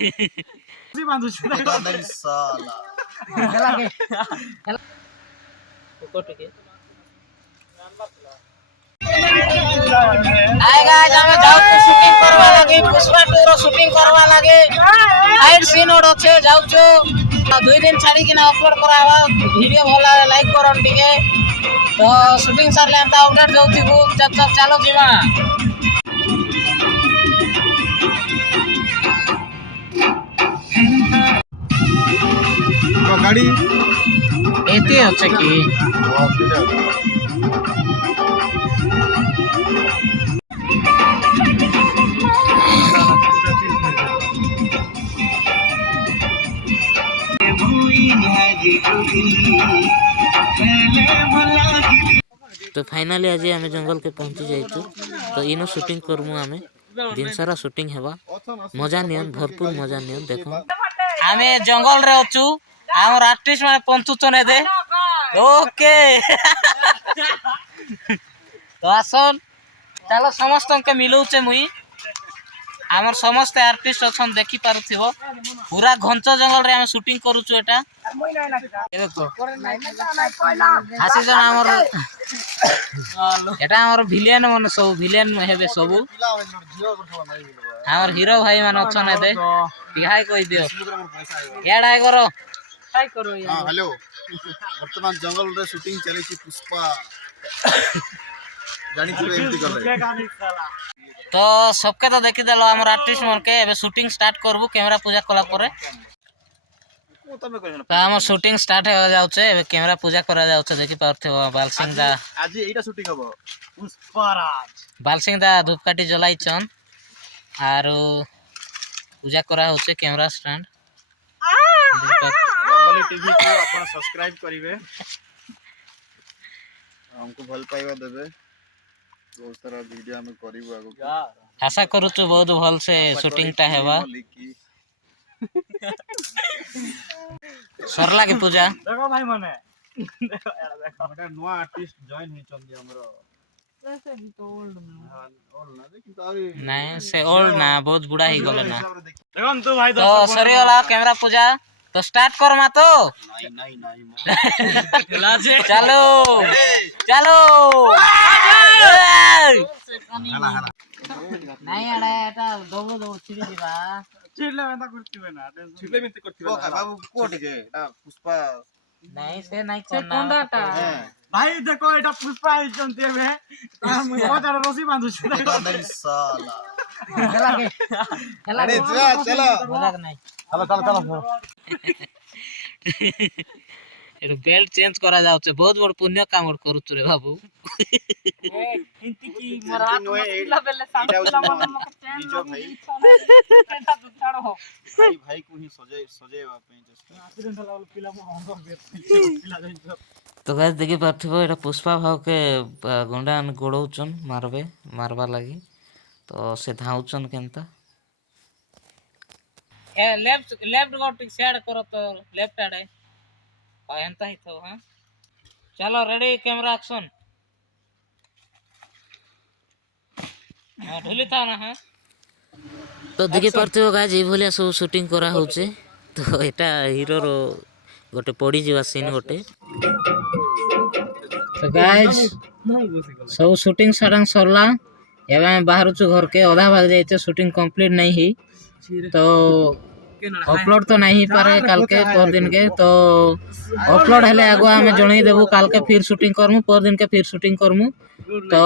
सी बांधु छी देखो नहीं साला हेला के को टिके हाय गाइस हम जाऊ शूटिंग करवा लागे पुष्पा 2 रो शूटिंग करवा लागे फाइट सीन ओड छे जाऊ छो 2 दिन छाड़ी कि ना अपलोड करावा वीडियो भला लाइक करन टिके तो शूटिंग सरले हम अपडेट दउथि बु चलो जीवा तो गाड़ी एते আছে কি तो फाइनली आज आम जंगल के पहुंची जाइछु तो इनो शूटिंग करमु आमे दिन सारा शूटिंग हेबा मजा नियन भरपूर मजा नियन देखो आमे जंगल रे अछु हमर आर्टिस्ट माने पंचु चने दे ओके तो आसन चलो समस्त के मिलौचे मुई हमर समस्त आर्टिस्ट अछन देखि पारुथिबो पूरा घंच जंगल रे हम शूटिंग करूछु एटा देखो हासी जन हमर एटा हमर विलेन मन सब विलेन हेबे सब हमर हीरो भाई मान अछन एते बिहाय कहि दियो एडाय करो हाय करो यार हां हेलो वर्तमान जंगल रे शूटिंग चले छी पुष्पा जानी तू एमती कर तो सबके तो देखि देलो हमर आर्टिस्ट मन के एबे शूटिंग स्टार्ट करबो कैमरा पूजा कला परे तो हम शूटिंग स्टार्ट हो जाउछे एबे कैमरा पूजा करा जाउछे देखि पारथेबो बाल सिंह दा आज एटा शूटिंग हबो पुष्पराज बाल सिंह दा धूपकाठी जलाई छन आरो पूजा करा होछे कैमरा स्टैंड रंगोली टीवी को अपन सब्सक्राइब करिवे हमको भल पाइबा देबे बहुत सारा वीडियो हम करिबो आगो आशा करू तो बहुत भल से शूटिंग टा हेबा सरला के पूजा देखो भाई माने देखो यार देखो बटा नवा आर्टिस्ट जॉइन ही चंदी हमरो वैसे भी तो ओल्ड ना लेकिन तो अभी नहीं से ओल्ड ना बहुत बुढ़ा ही गले ना देखो तू भाई तो सरी वाला कैमरा पूजा तो स्टार्ट कर मा तो नहीं लाजे चलो चलो हला हला नहीं अरे एटा दबो दबो छिड़ी दिबा छिड़ले मेंता करथिबे ना छिड़ले मेंते करथिबे ओ बाबू कोट के ना पुष्पा नहीं से नहीं करना कोंडाटा भाई देखो एटा पुष्पा आइचंती में हम ओटा रसी बांधु छी नहीं साला हेला के हेला अरे चलो बोला नहीं चलो चलो चलो एरो बेल्ट चेंज करा जाउ छे बहुत बड़ पुण्य काम करू रे बाबू इंती की मोर हाथ मस्तिला बेले सांगला मन मक चेंज भाई एटा तो छाड़ो भाई भाई को ही सजे पे एक्सीडेंट वाला पिला हम पिला जाई तो गाइस देखि पाथबो एटा पुष्पा भाव के गुंडा गोड़ौचन मारबा लागि तो से धाउचन केनता ए लेफ्ट गोट साइड करो तो लेफ्ट आड़े एंता ही तो हां चलो रेडी कैमरा एक्शन हां ढोली था ना हां तो देखि परते हो गाइस ए भलिया सब शूटिंग करा होचे तो एटा हीरो रो गोटे पड़ी जीवा सीन गोटे तो गाइस सब शूटिंग सारंग सरला एबे बाहर छु घर के आधा भाग जाइते शूटिंग कंप्लीट नहीं ही तो अपलोड तो नहीं पारे काल के पर दिन के तो अपलोड हेले आगुआ हमें जणई देबो काल के फिर शूटिंग करमु पर दिन के फिर शूटिंग करमु तो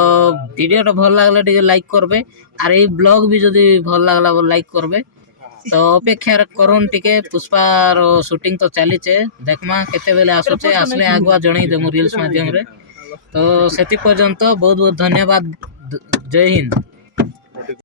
वीडियो तो भल लागले टिके लाइक करबे और ए ब्लॉग भी जदी भल लागला लाइक करबे तो अपेक्षा करन टिके पुष्पा रो शूटिंग तो चली छे देखमा केते बेले आसुचे आसले आगुआ जणई देमु रील्स माध्यम रे तो सेति पर्यंत बहुत बहुत धन्यवाद जय हिंद।